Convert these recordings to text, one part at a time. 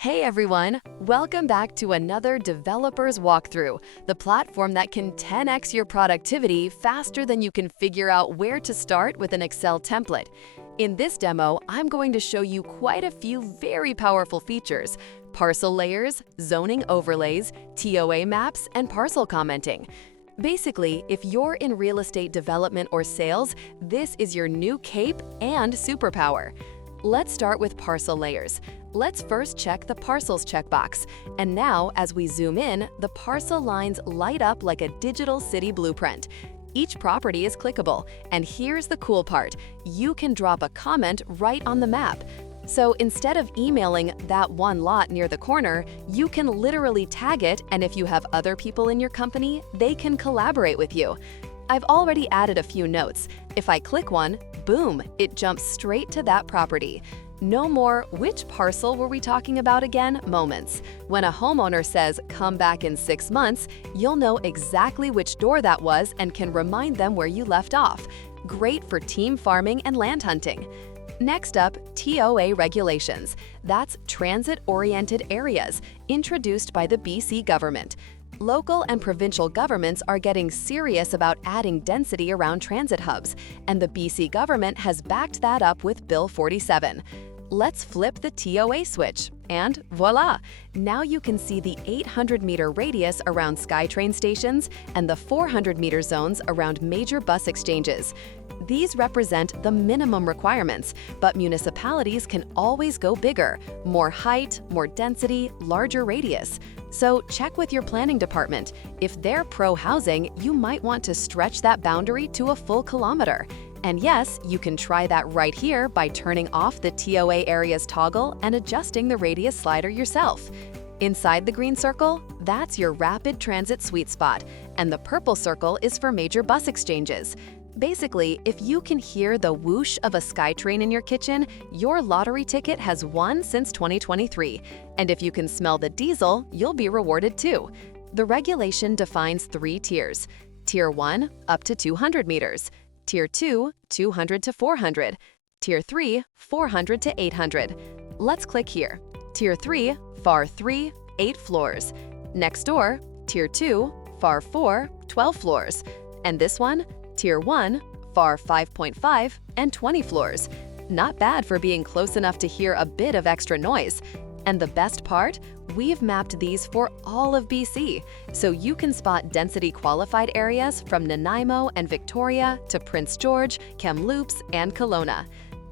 Hey everyone! Welcome back to another Developers Walkthrough, the platform that can 10x your productivity faster than you can figure out where to start with an Excel template. In this demo, I'm going to show you quite a few very powerful features: parcel layers, zoning overlays, TOA maps, and parcel commenting. Basically, if you're in real estate development or sales, this is your new cape and superpower. Let's start with parcel layers. Let's first check the parcels checkbox. And now, as we zoom in, the parcel lines light up like a digital city blueprint. Each property is clickable, and here's the cool part: you can drop a comment right on the map. So instead of emailing that one lot near the corner, you can literally tag it, and if you have other people in your company, they can collaborate with you. I've already added a few notes. If I click one, boom, it jumps straight to that property. No more "which parcel were we talking about again?" moments. When a homeowner says "come back in 6 months," you'll know exactly which door that was and can remind them where you left off. Great for team farming and land hunting. Next up, TOA regulations. That's transit-oriented areas, introduced by the BC government. Local and provincial governments are getting serious about adding density around transit hubs, and the BC government has backed that up with Bill 47. Let's flip the TOA switch, and voila! Now you can see the 800-meter radius around SkyTrain stations and the 400-meter zones around major bus exchanges. These represent the minimum requirements, but municipalities can always go bigger: more height, more density, larger radius. So check with your planning department. If they're pro-housing, you might want to stretch that boundary to a full kilometer. And yes, you can try that right here by turning off the TOA areas toggle and adjusting the radius slider yourself. Inside the green circle, that's your rapid transit sweet spot, and the purple circle is for major bus exchanges. Basically, if you can hear the whoosh of a SkyTrain in your kitchen, your lottery ticket has won since 2023. And if you can smell the diesel, you'll be rewarded too. The regulation defines 3 tiers. Tier 1, up to 200 meters. Tier 2, 200 to 400. Tier 3, 400 to 800. Let's click here. Tier 3, FAR 3, 8 floors. Next door, Tier 2, FAR 4, 12 floors. And this one, Tier 1, FAR 5.5 and 20 floors. Not bad for being close enough to hear a bit of extra noise. And the best part? We've mapped these for all of BC, so you can spot density-qualified areas from Nanaimo and Victoria to Prince George, Kamloops, and Kelowna.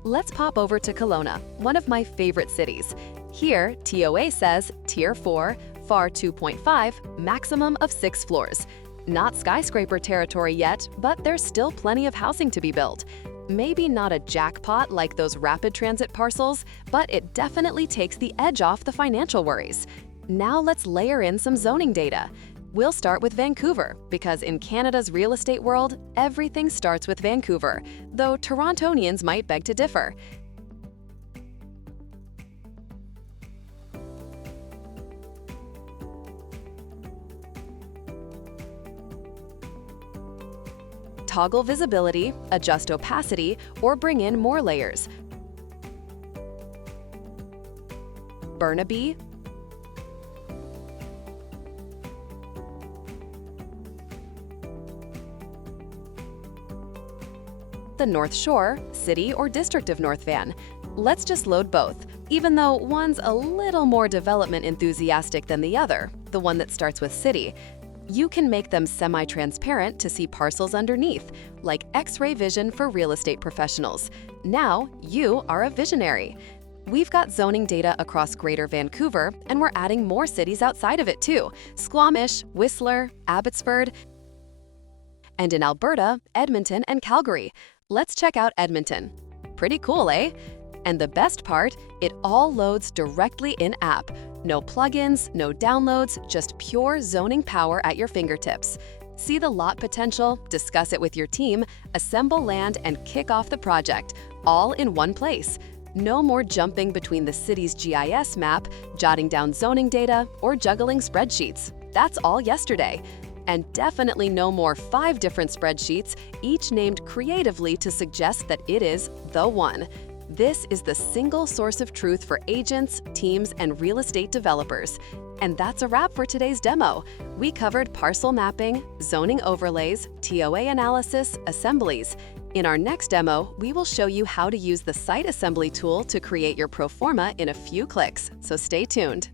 Let's pop over to Kelowna, one of my favorite cities. Here, TOA says Tier 4, FAR 2.5, maximum of 6 floors. Not skyscraper territory yet, but there's still plenty of housing to be built. Maybe not a jackpot like those rapid transit parcels, but it definitely takes the edge off the financial worries. Now let's layer in some zoning data. We'll start with Vancouver, because in Canada's real estate world, everything starts with Vancouver, though Torontonians might beg to differ. Toggle visibility, adjust opacity, or bring in more layers. Burnaby, the North Shore, City or District of North Van. Let's just load both, even though one's a little more development enthusiastic than the other, the one that starts with City. You can make them semi-transparent to see parcels underneath, like X-ray vision for real estate professionals. Now, you are a visionary. We've got zoning data across Greater Vancouver, and we're adding more cities outside of it too: Squamish, Whistler, Abbotsford, and in Alberta, Edmonton and Calgary. Let's check out Edmonton. Pretty cool, eh? And the best part, it all loads directly in-app. No plugins, no downloads, just pure zoning power at your fingertips. See the lot potential, discuss it with your team, assemble land, and kick off the project, all in one place. No more jumping between the city's GIS map, jotting down zoning data, or juggling spreadsheets. That's all yesterday. And definitely no more 5 different spreadsheets, each named creatively to suggest that it is the one. This is the single source of truth for agents, teams, and real estate developers. And that's a wrap for today's demo. We covered parcel mapping, zoning overlays, TOA analysis, assemblies. In our next demo, we will show you how to use the site assembly tool to create your pro forma in a few clicks, so stay tuned.